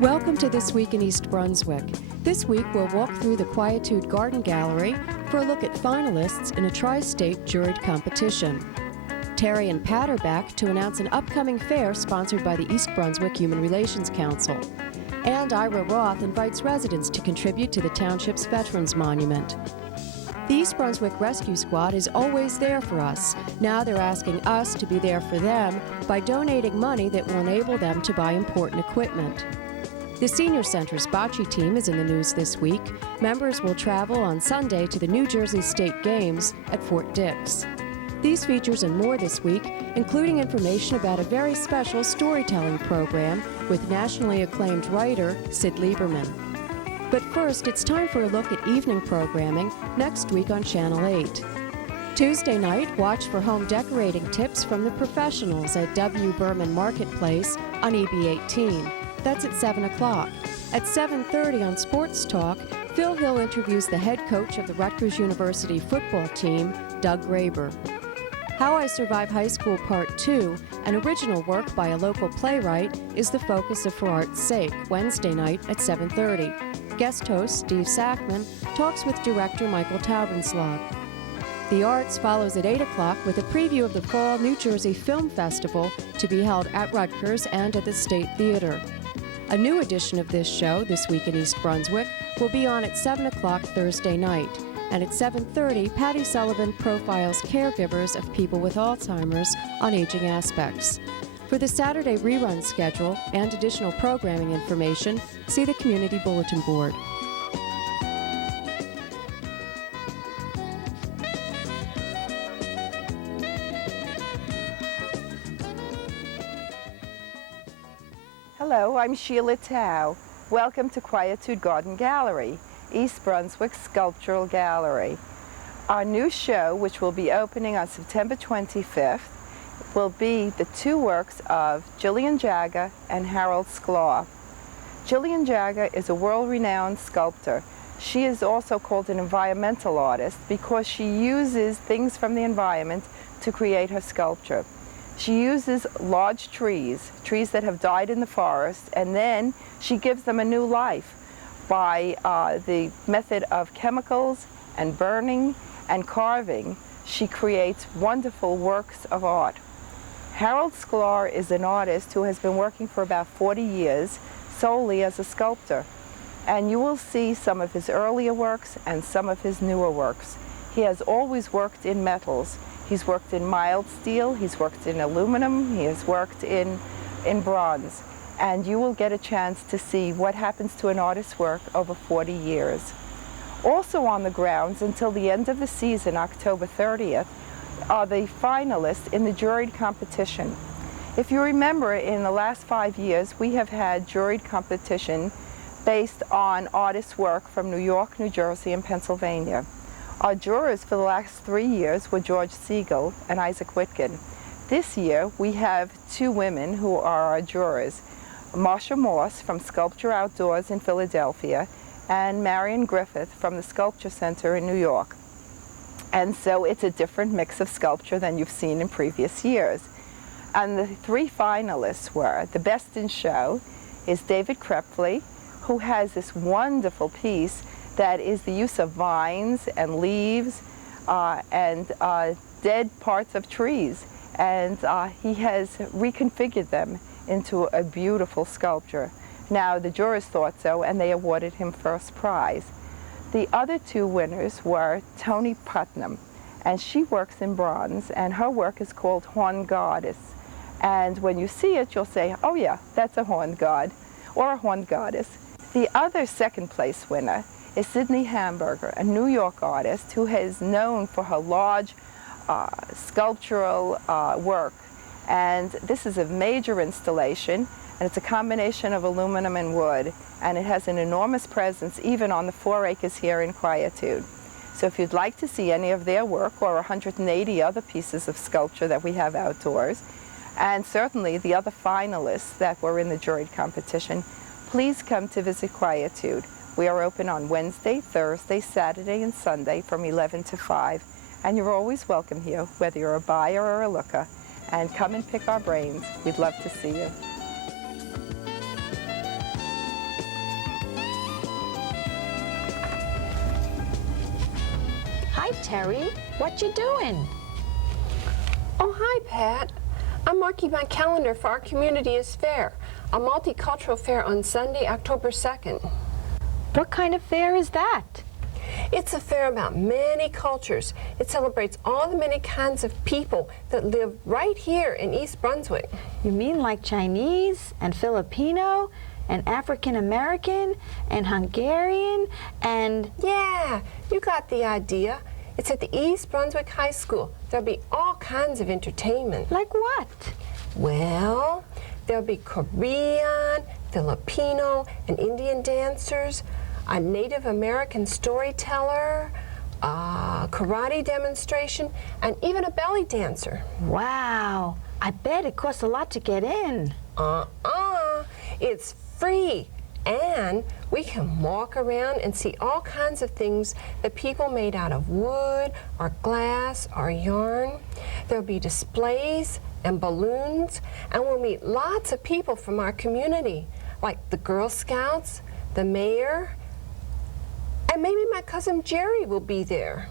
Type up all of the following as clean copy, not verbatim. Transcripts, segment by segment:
Welcome to This Week in East Brunswick. This week we'll walk through the Quietude Garden Gallery for a look at finalists in a tri-state juried competition. Terry and Pat are back to announce an upcoming fair sponsored by the East Brunswick Human Relations Council. And Ira Roth invites residents to contribute to the township's Veterans Monument. The East Brunswick Rescue Squad is always there for us. Now they're asking us to be there for them by donating money that will enable them to buy important equipment. The Senior Center's bocce team is in the news this week. Members will travel on Sunday to the New Jersey State Games at Fort Dix. These features and more this week, including information about a very special storytelling program with nationally acclaimed writer Sid Lieberman. But first, it's time for a look at evening programming next week on Channel 8. Tuesday night, watch for home decorating tips from the professionals at W. Berman Marketplace on EB18. That's at 7 o'clock. At 7:30 on Sports Talk, Phil Hill interviews the head coach of the Rutgers University football team, Doug Graber. How I Survive High School Part 2, an original work by a local playwright, is the focus of For Art's Sake, Wednesday night at 7:30. Guest host Steve Sackman talks with director Michael Taubenslag. The Arts follows at 8 o'clock with a preview of the Fall New Jersey Film Festival to be held at Rutgers and at the State Theater. A new edition of this show, This Week in East Brunswick, will be on at 7 o'clock Thursday night. And at 7:30, Patty Sullivan profiles caregivers of people with Alzheimer's on aging aspects. For the Saturday rerun schedule and additional programming information, see the Community Bulletin Board. Hello, I'm Sheila Tao. Welcome to Quietude Garden Gallery, East Brunswick Sculptural Gallery. Our new show, which will be opening on September 25th, will be the two works of Jillian Jagger and Harold Sklar. Jillian Jagger is a world-renowned sculptor. She is also called an environmental artist because she uses things from the environment to create her sculpture. She uses large trees that have died in the forest, and then she gives them a new life by the method of chemicals and burning and carving. She creates wonderful works of art. Harold Sklar is an artist who has been working for about 40 years solely as a sculptor, and you will see some of his earlier works and some of his newer works. He has always worked in metals. He's worked in mild steel, he's worked in aluminum, he has worked in bronze. And you will get a chance to see what happens to an artist's work over 40 years. Also on the grounds until the end of the season, October 30th, are the finalists in the juried competition. If you remember, in the last 5 years, we have had juried competition based on artists' work from New York, New Jersey, and Pennsylvania. Our jurors for the last 3 years were George Siegel and Isaac Whitkin. This year, we have two women who are our jurors, Marsha Moss from Sculpture Outdoors in Philadelphia and Marion Griffith from the Sculpture Center in New York. And so it's a different mix of sculpture than you've seen in previous years. And the three finalists were, the best in show is David Krepley, who has this wonderful piece that is the use of vines and leaves and dead parts of trees. And he has reconfigured them into a beautiful sculpture. Now, the jurors thought so, and they awarded him first prize. The other two winners were Toni Putnam, and she works in bronze, and her work is called Horned Goddess. And when you see it, you'll say, oh yeah, that's a horned god, or a horned goddess. The other second place winner is Sydney Hamburger, a New York artist who is known for her large sculptural work. And this is a major installation, and it's a combination of aluminum and wood, and it has an enormous presence even on the 4 acres here in Quietude. So if you'd like to see any of their work or 180 other pieces of sculpture that we have outdoors, and certainly the other finalists that were in the juried competition, please come to visit Quietude. We are open on Wednesday, Thursday, Saturday, and Sunday from 11 to 5. And you're always welcome here, whether you're a buyer or a looker. And come and pick our brains. We'd love to see you. Terry. What you doing? Oh, hi, Pat. I'm marking my calendar for our Community is Fair, a multicultural fair on Sunday, October 2nd. What kind of fair is that? It's a fair about many cultures. It celebrates all the many kinds of people that live right here in East Brunswick. You mean like Chinese and Filipino and African American and Hungarian and... Yeah, you got the idea. It's at the East Brunswick High School. There'll be all kinds of entertainment. Like what? Well, there'll be Korean, Filipino, and Indian dancers, a Native American storyteller, a karate demonstration, and even a belly dancer. Wow, I bet it costs a lot to get in. It's free. And we can walk around and see all kinds of things that people made out of wood or glass or yarn. There'll be displays and balloons, and we'll meet lots of people from our community, like the Girl Scouts, the mayor, and maybe my cousin Jerry will be there.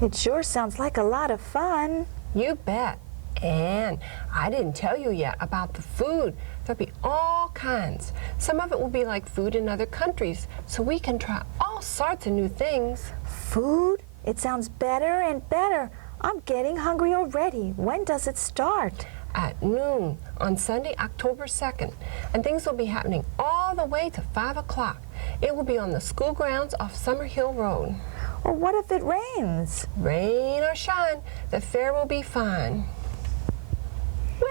It sure sounds like a lot of fun. You bet. And I didn't tell you yet about the food. There'll be all kinds. Some of it will be like food in other countries, so we can try all sorts of new things. Food? It sounds better and better. I'm getting hungry already. When does it start? At noon on Sunday, October 2nd. And things will be happening all the way to 5 o'clock. It will be on the school grounds off Summer Hill Road. Or what if it rains? Rain or shine, the fair will be fine.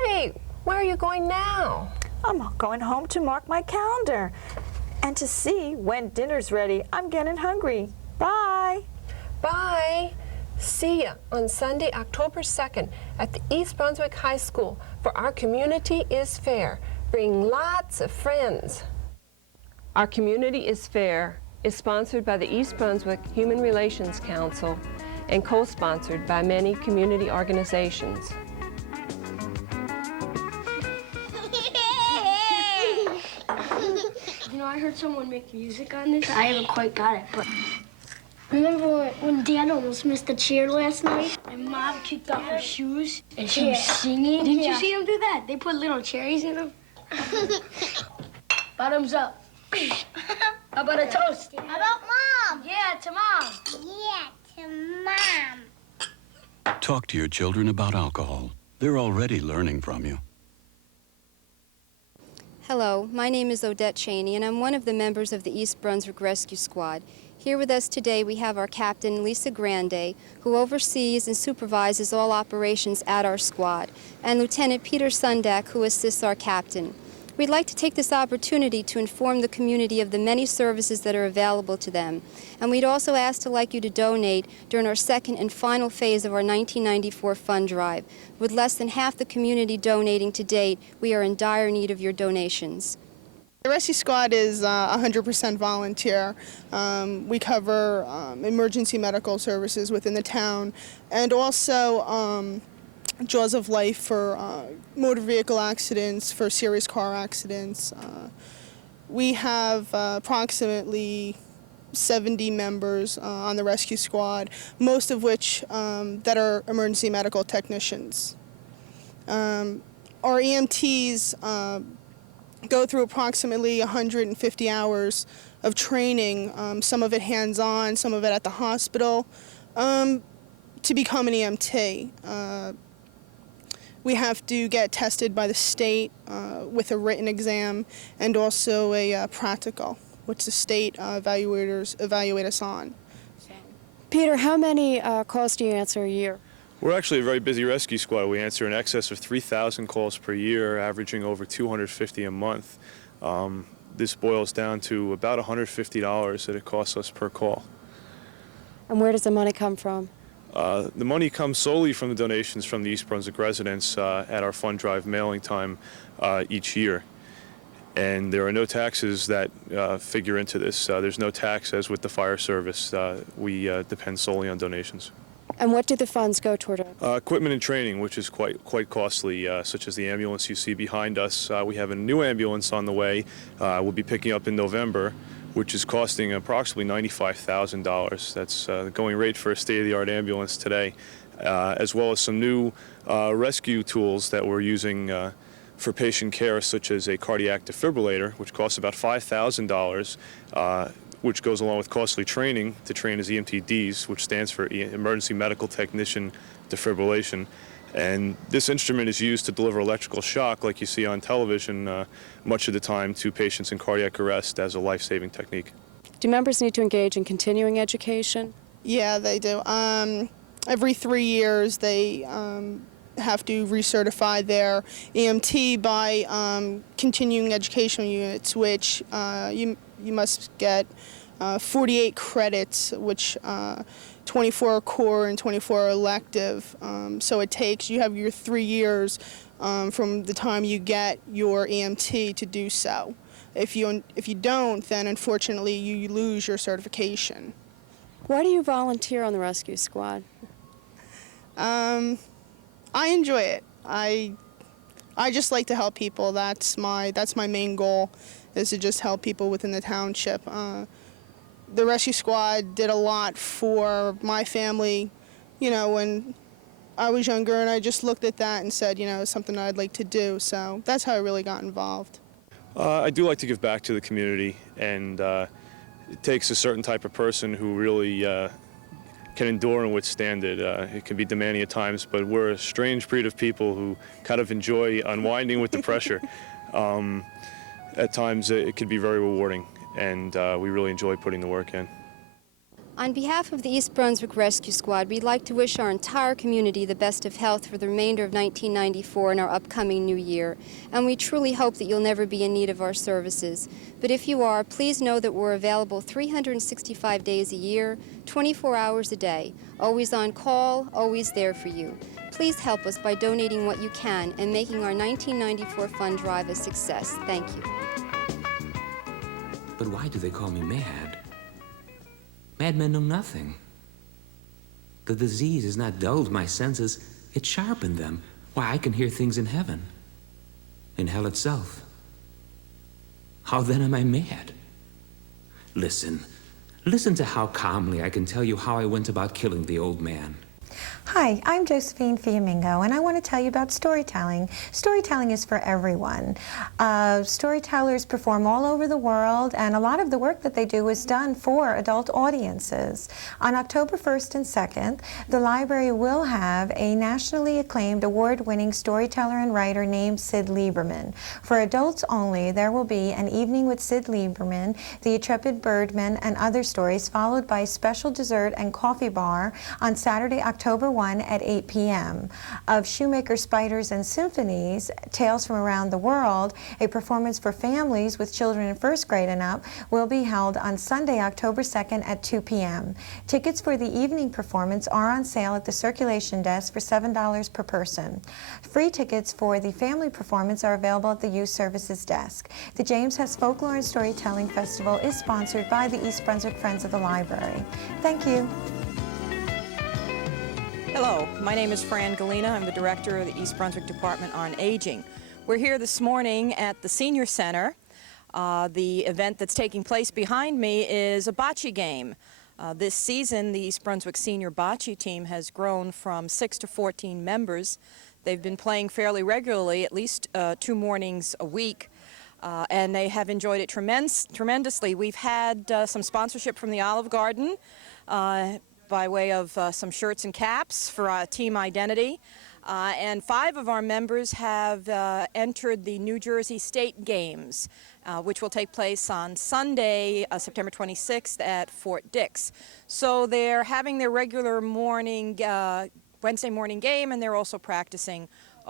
Wait, where are you going now? I'm going home to mark my calendar and to see when dinner's ready. I'm getting hungry. Bye. Bye. See ya on Sunday, October 2nd at the East Brunswick High School for Our Community is Fair. Bring lots of friends. Our Community is Fair is sponsored by the East Brunswick Human Relations Council and co-sponsored by many community organizations. You know, I heard someone make music on this. I haven't quite got it, but... Remember when Dad almost missed the chair last night? And Mom kicked off her shoes and she was singing? Didn't you see them do that? They put little cherries in them. Bottoms up. How about a toast? How about Mom? Yeah, to Mom. Yeah, to Mom. Talk to your children about alcohol. They're already learning from you. Hello, my name is Odette Cheney, and I'm one of the members of the East Brunswick Rescue Squad. Here with us today we have our captain, Lisa Grande, who oversees and supervises all operations at our squad, and Lieutenant Peter Sundak, who assists our captain. We'd like to take this opportunity to inform the community of the many services that are available to them. And we'd also like you to donate during our second and final phase of our 1994 fund drive. With less than half the community donating to date, we are in dire need of your donations. The Rescue Squad is 100% volunteer. We cover emergency medical services within the town and also Jaws of Life for motor vehicle accidents, for serious car accidents. We have approximately 70 members on the rescue squad, most of which that are emergency medical technicians. Our EMTs go through approximately 150 hours of training, some of it hands-on, some of it at the hospital, to become an EMT. We have to get tested by the state with a written exam and also a practical, which the state evaluators evaluate us on. Peter, how many calls do you answer a year? We're actually a very busy rescue squad. We answer in excess of 3,000 calls per year, averaging over 250 a month. This boils down to about $150 that it costs us per call. And where does the money come from? The money comes solely from the donations from the East Brunswick residents at our fund drive mailing time each year. And there are no taxes that figure into this. There's no tax as with the fire service. We depend solely on donations. And what do the funds go toward? Equipment and training, which is quite costly, such as the ambulance you see behind us. We have a new ambulance on the way. We'll be picking up in November. which is costing approximately $95,000. That's the going rate for a state-of-the-art ambulance today, as well as some new rescue tools that we're using for patient care, such as a cardiac defibrillator, which costs about $5,000, which goes along with costly training to train as EMTDs, which stands for Emergency Medical Technician Defibrillation. And this instrument is used to deliver electrical shock, like you see on television much of the time, to patients in cardiac arrest as a life-saving technique. Do members need to engage in continuing education? Yeah, they do. Every 3 years, they have to recertify their EMT by continuing educational units, which you must get 48 credits, which 24 are core and 24 are elective. So you have your 3 years from the time you get your EMT to do so. If you don't, then unfortunately you lose your certification. Why do you volunteer on the rescue squad? I enjoy it. I just like to help people. That's my main goal, is to just help people within the township. The rescue squad did a lot for my family, when I was younger, and I just looked at that and said, it's something I'd like to do. So that's how I really got involved. I do like to give back to the community, and it takes a certain type of person who really can endure and withstand it. It can be demanding at times, but we're a strange breed of people who kind of enjoy unwinding with the pressure. At times it can be very rewarding, and we really enjoy putting the work in. On behalf of the East Brunswick Rescue Squad, we'd like to wish our entire community the best of health for the remainder of 1994 and our upcoming new year. And we truly hope that you'll never be in need of our services. But if you are, please know that we're available 365 days a year, 24 hours a day, always on call, always there for you. Please help us by donating what you can and making our 1994 fund drive a success. Thank you. But why do they call me mad? Madmen know nothing. The disease has not dulled my senses, it sharpened them. Why, I can hear things in heaven, in hell itself. How then am I mad? Listen to how calmly I can tell you how I went about killing the old man. Hi, I'm Josephine Fiamingo, and I want to tell you about storytelling. Storytelling is for everyone. Storytellers perform all over the world, and a lot of the work that they do is done for adult audiences. On October 1st and 2nd, the library will have a nationally acclaimed award-winning storyteller and writer named Sid Lieberman. For adults only, there will be an evening with Sid Lieberman, The Intrepid Birdman, and other stories, followed by a special dessert and coffee bar on Saturday, October 1 at 8 p.m. Of Shoemaker Spiders and Symphonies, Tales from Around the World, a performance for families with children in first grade and up, will be held on Sunday, October 2nd at 2 p.m. Tickets for the evening performance are on sale at the circulation desk for $7 per person. Free tickets for the family performance are available at the Youth Services desk. The James Hess Folklore and Storytelling Festival is sponsored by the East Brunswick Friends of the Library. Thank you. Hello, my name is Fran Galina. I'm the director of the East Brunswick Department on Aging. We're here this morning at the Senior Center. The event that's taking place behind me is a bocce game. This season, the East Brunswick Senior Bocce team has grown from 6 to 14 members. They've been playing fairly regularly, at least 2 mornings a week. And they have enjoyed it tremendously. We've had some sponsorship from the Olive Garden by way of some shirts and caps for team identity. And 5 of our members have entered the New Jersey State Games, which will take place on Sunday, September 26th at Fort Dix. So they're having their regular morning, Wednesday morning game, and they're also practicing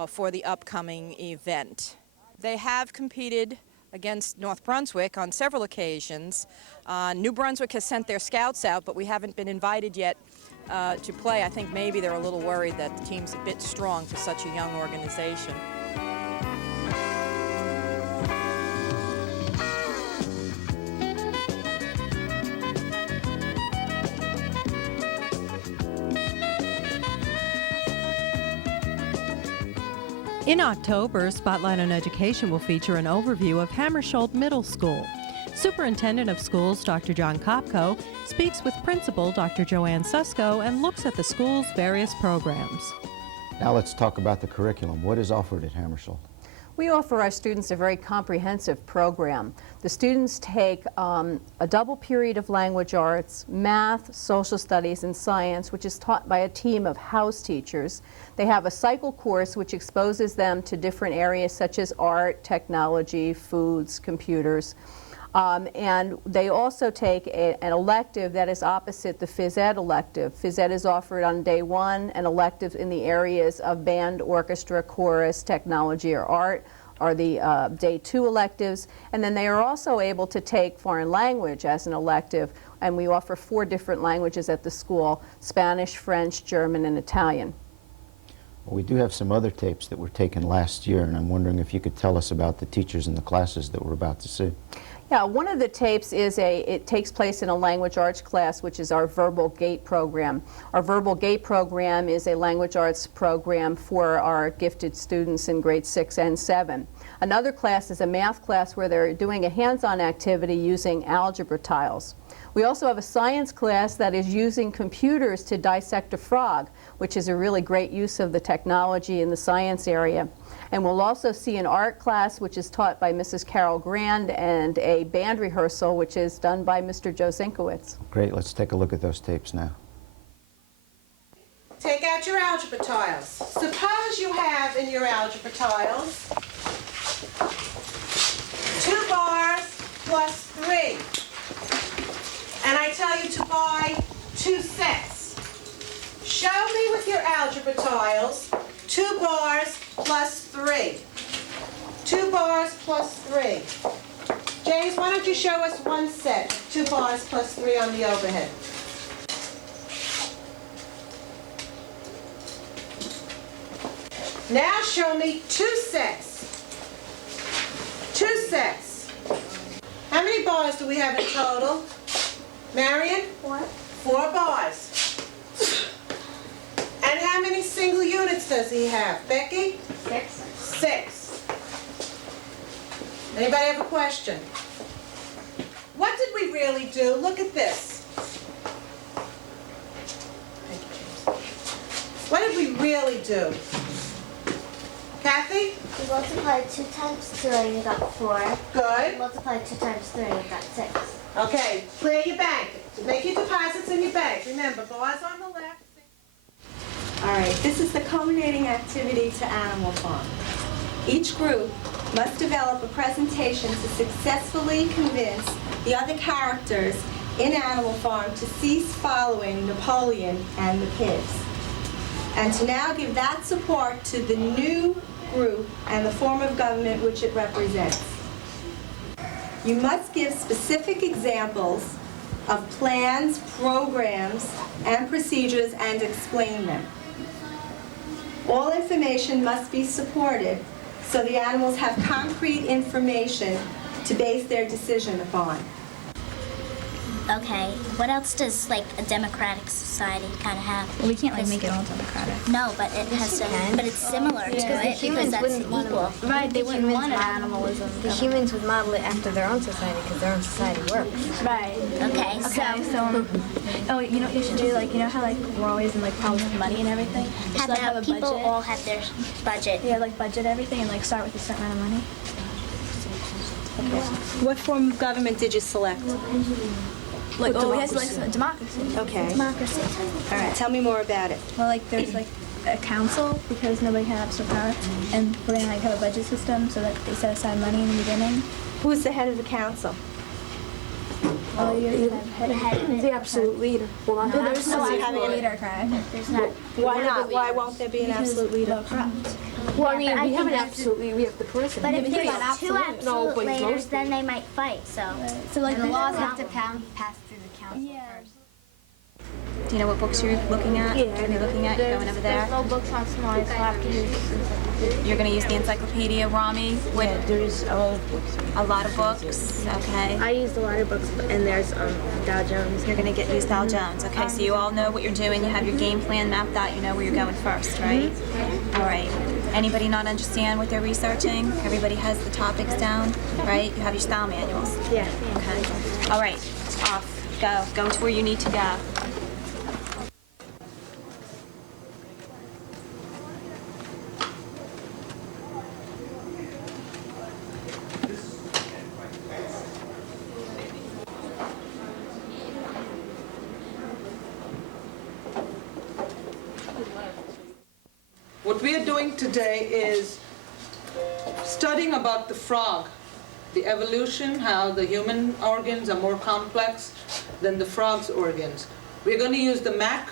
for the upcoming event. They have competed against North Brunswick on several occasions. New Brunswick has sent their scouts out, but we haven't been invited yet to play. I think maybe they're a little worried that the team's a bit strong for such a young organization. In October, Spotlight on Education will feature an overview of Hammersholt Middle School. Superintendent of Schools, Dr. John Kopko, speaks with Principal Dr. Joanne Susko and looks at the school's various programs. Now let's talk about the curriculum. What is offered at Hammarskjold? We offer our students a very comprehensive program. The students take a double period of language arts, math, social studies, and science, which is taught by a team of house teachers. They have a cycle course which exposes them to different areas such as art, technology, foods, computers. And they also take an elective that is opposite the phys ed elective. Phys ed is offered on day one, and electives in the areas of band, orchestra, chorus, technology, or art are the day two electives. And then they are also able to take foreign language as an elective, and we offer 4 different languages at the school: Spanish, French, German, and Italian. Well, we do have some other tapes that were taken last year, and I'm wondering if you could tell us about the teachers and the classes that we're about to see. Yeah, one of the tapes is it takes place in a language arts class, which is our Verbal Gate program. Our Verbal Gate program is a language arts program for our gifted students in grades 6 and 7. Another class is a math class where they're doing a hands-on activity using algebra tiles. We also have a science class that is using computers to dissect a frog, which is a really great use of the technology in the science area. And we'll also see an art class, which is taught by Mrs. Carol Grand, and a band rehearsal, which is done by Mr. Joe Zinkowitz. Great, let's take a look at those tapes now. Take out your algebra tiles. Suppose you have in your algebra tiles 2 bars plus 3. And I tell you to buy 2 sets. Show me with your algebra tiles 2 bars plus 3. 2 bars plus 3. James, why don't you show us 1 set, 2 bars plus 3 on the overhead. Now show me 2 sets. 2 sets. How many bars do we have in total? Marion? 4. 4 bars. And how many single units does he have? Becky? 6. 6. Anybody have a question? What did we really do? Look at this. What did we really do? Kathy? We multiplied 2 times 2 and you got 4. Good. We multiplied 2 times 3 and you got 6. Okay, clear your bank. Make your deposits in your bank. Remember, bars on the left. All right, this is the culminating activity to Animal Farm. Each group must develop a presentation to successfully convince the other characters in Animal Farm to cease following Napoleon and the pigs, and to now give that support to the new group and the form of government which it represents. You must give specific examples of plans, programs, and procedures and explain them. All information must be supported so the animals have concrete information to base their decision upon. Okay, what else does like a democratic society kind of have? Well, we can't like make it all democratic. No, but it has to. But it's similar to it because that's equal. Right, they wouldn't want animalism. The humans would model it after their own society because their own society works. Right. Okay, so oh, you know what you should do? Like, you know how like we're always in like problems with money and everything? have, Just, have a people budget. all have their budget. Yeah, like budget everything and like start with a certain amount of money. What form of government did you select? Like, oh, we have to like democracy. Okay. Democracy. All right, tell me more about it. Well, like there's like a council because nobody can have absolute power, and we're gonna like have a budget system so that they set aside money in the beginning. Who's the head of the council? Oh, you're the head. The absolute leader. Well, No, there's no absolute absolute leader. leader, correct? There's not. Why not? Why won't there be an absolute leader? Well, I mean, but I we have think an absolute leader. We have the president. But if because there's not 2 absolute. No, absolute but leaders, mostly. then they might fight. So. So like the laws have to pass through the council first. Do you know what books you're looking at? Yeah. You're looking at. You're going over there. There's no books on smiles, so I have to use. You're going to use the encyclopedia, Rami. Yeah, there's a lot of books. A lot of books. Okay. I used a lot of books, and there's Dow Jones. You're going to use Dow Jones. Okay, so you all know what you're doing. You have your game plan mapped out. You know where you're going first, right? All right. Anybody not understand what they're researching? Everybody has the topics down, right? You have your style manuals. Yeah. Okay. All right, off. Go. Go to where you need to go. What we are doing today is studying about the frog, the evolution, how the human organs are more complex than the frog's organs. We're going to use the Mac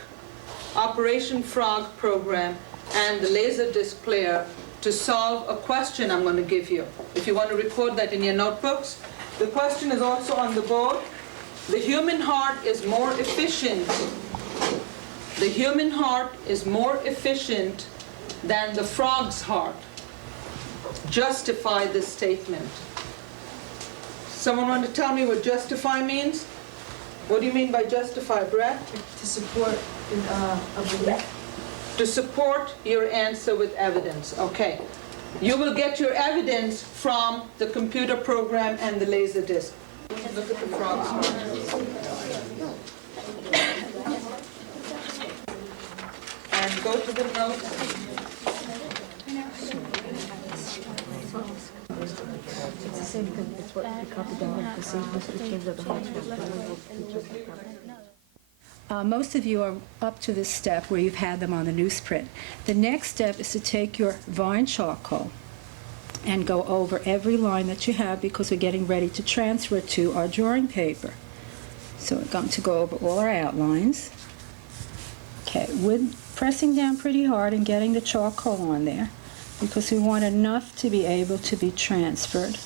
Operation Frog program and the Laserdisc player to solve a question I'm going to give you. If you want to record that in your notebooks. The question is also on the board. The human heart is more efficient. The human heart is more efficient than the frog's heart. Justify this statement. Someone want to tell me what justify means? What do you mean by justify, Brett? To support a belief. To support your answer with evidence. Okay. You will get your evidence from the computer program and the Laserdisc. Look at the frog's heart. And go to the notes. It's the same because it's what we copied down the same change of the heart. Most of you are up to this step where you've had them on the newsprint. The next step is to take your Vine charcoal and go over every line that you have because we're getting ready to transfer it to our drawing paper. So we're going to go over all our outlines. Okay, with pressing down pretty hard and getting the charcoal on there because we want enough to be able to be transferred.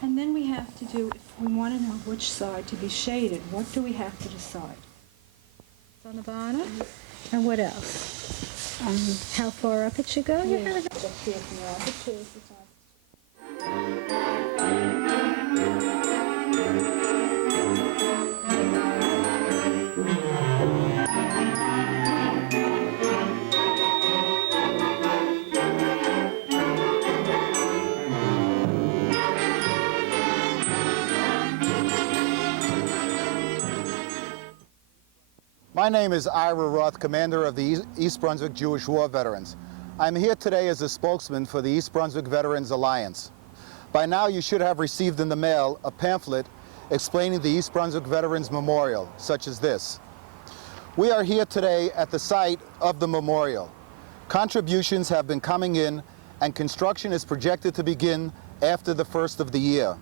And then we have to do, if we want to know which side to be shaded, what do we have to decide? It's on the bottom? And what else? How far up it should go? You have it just here from your other two. My name is Ira Roth, commander of the East Brunswick Jewish War Veterans. I'm here today as a spokesman for the East Brunswick Veterans Alliance. By now you should have received in the mail a pamphlet explaining the East Brunswick Veterans Memorial, such as this. We are here today at the site of the memorial. Contributions have been coming in and construction is projected to begin after the first of the year,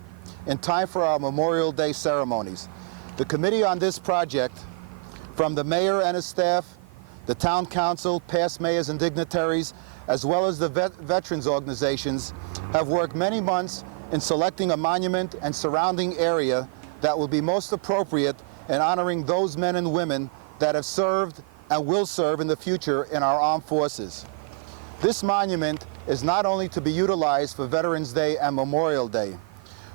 in time for our Memorial Day ceremonies. The committee on this project, from the mayor and his staff, the town council, past mayors and dignitaries, as well as the veterans organizations, have worked many months in selecting a monument and surrounding area that will be most appropriate in honoring those men and women that have served and will serve in the future in our armed forces. This monument is not only to be utilized for Veterans Day and Memorial Day.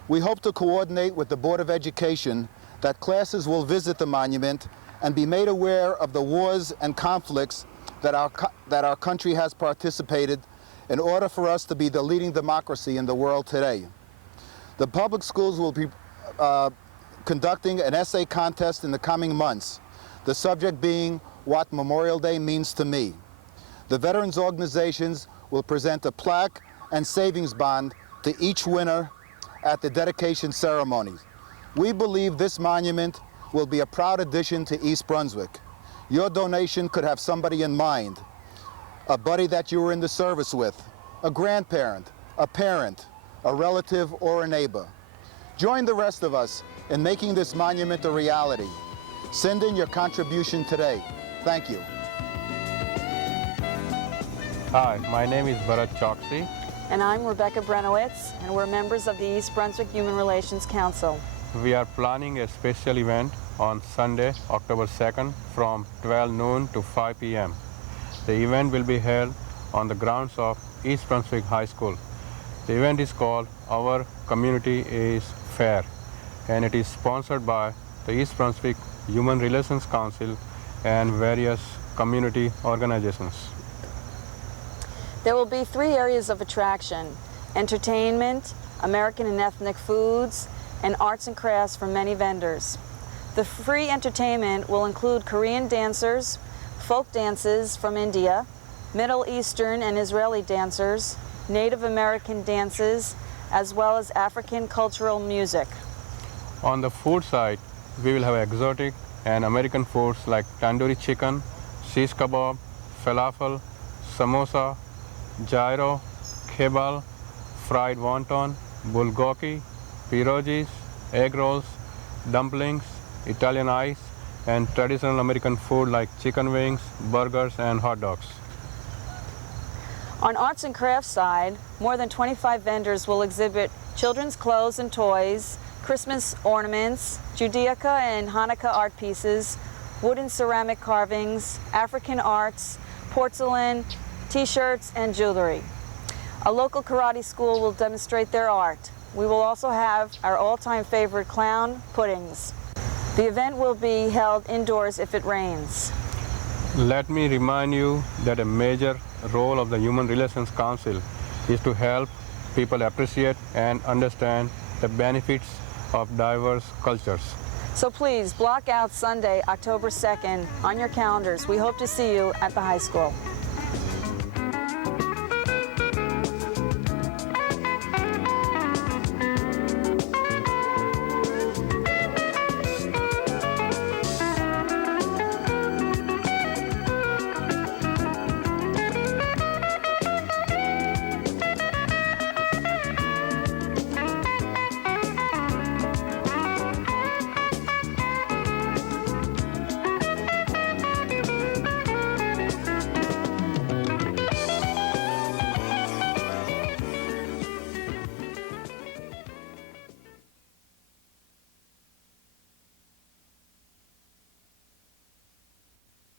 We hope to coordinate with the Board of Education that classes will visit the monument and be made aware of the wars and conflicts that our country has participated in order for us to be the leading democracy in the world today. The public schools will be conducting an essay contest in the coming months, the subject being what Memorial Day means to me. The veterans organizations will present a plaque and savings bond to each winner at the dedication ceremony. We believe this monument will be a proud addition to East Brunswick. Your donation could have somebody in mind, a buddy that you were in the service with, a grandparent, a parent, a relative, or a neighbor. Join the rest of us in making this monument a reality. Send in your contribution today. Thank you. Hi, my name is Bharat Choksi. And I'm Rebecca Brenowitz, and we're members of the East Brunswick Human Relations Council. We are planning a special event on Sunday, October 2nd from 12 noon to 5 p.m. The event will be held on the grounds of East Brunswick High School. The event is called Our Community is Fair, and it is sponsored by the East Brunswick Human Relations Council and various community organizations. There will be 3 areas of attraction: entertainment, American and ethnic foods, and arts and crafts from many vendors. The free entertainment will include Korean dancers, folk dances from India, Middle Eastern and Israeli dancers, Native American dances, as well as African cultural music. On the food side, we will have exotic and American foods like tandoori chicken, shish kebab, falafel, samosa, gyro, kebab, fried wonton, bulgogi, pierogies, egg rolls, dumplings, Italian ice, and traditional American food like chicken wings, burgers, and hot dogs. On arts and crafts side, more than 25 vendors will exhibit children's clothes and toys, Christmas ornaments, Judaica and Hanukkah art pieces, wooden ceramic carvings, African arts, porcelain, t-shirts, and jewelry. A local karate school will demonstrate their art. We will also have our all-time favorite clown, puddings. The event will be held indoors if it rains. Let me remind you that a major role of the Human Relations Council is to help people appreciate and understand the benefits of diverse cultures. So please block out Sunday, October 2nd on your calendars. We hope to see you at the high school.